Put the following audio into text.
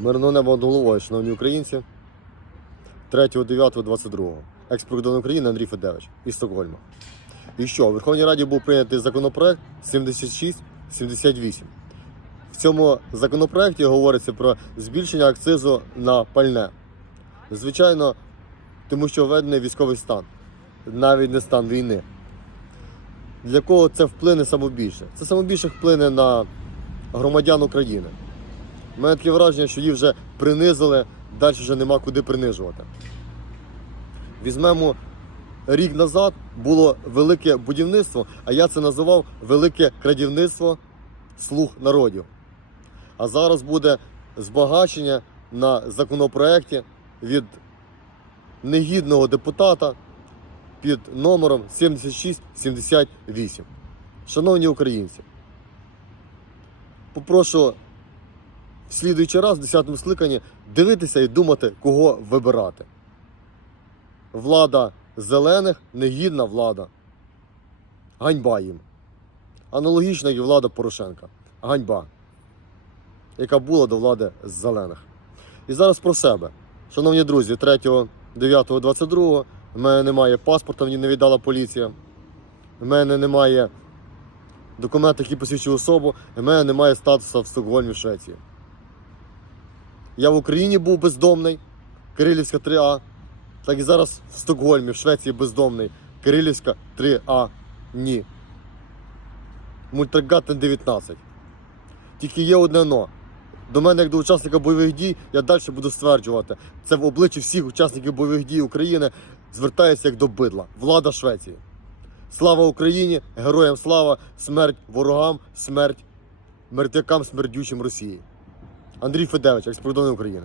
Мирного неба над головою, шановні українці. 3.9.22. Екс-президент України Андрій Федевич із Стокгольма. І що, в Верховній Раді був прийнятий законопроект 7678. В цьому законопроекті говориться про збільшення акцизу на пальне. Звичайно, тому що введений військовий стан, навіть не стан війни. Для кого це вплине самобільше? Це самобільше вплине на громадян України. Мене таке враження, що їх вже принизили, далі вже нема куди принижувати. Візьмемо рік назад було велике будівництво, а я це називав велике крадівництво слуг народів. А зараз буде збагачення на законопроекті від негідного депутата під номером 7678. Шановні українці, попрошу в слідуючий раз, в 10-му скликанні, дивитися і думати, кого вибирати. Влада зелених негідна влада. Ганьба їм. Аналогічна і влада Порошенка. Ганьба. Яка була до влади зелених. І зараз про себе. Шановні друзі, 3.9.22 в мене немає паспорта, мені не віддала поліція. В мене немає документів, які посвідчують особу, в мене немає статусу в Стокгольмі в Швеції. Я в Україні був бездомний, Кирилівська 3А. Так і зараз в Стокгольмі, в Швеції бездомний. Кирилівська 3А. Ні. Мультрагатен 19. Тільки є одне но. До мене, як до учасника бойових дій, я далі буду стверджувати. Це в обличчі всіх учасників бойових дій України звертається як до бидла. Влада Швеції. Слава Україні! Героям слава! Смерть ворогам, смерть мертвякам смердючим Росії. Андрій Федевич, експордонний України.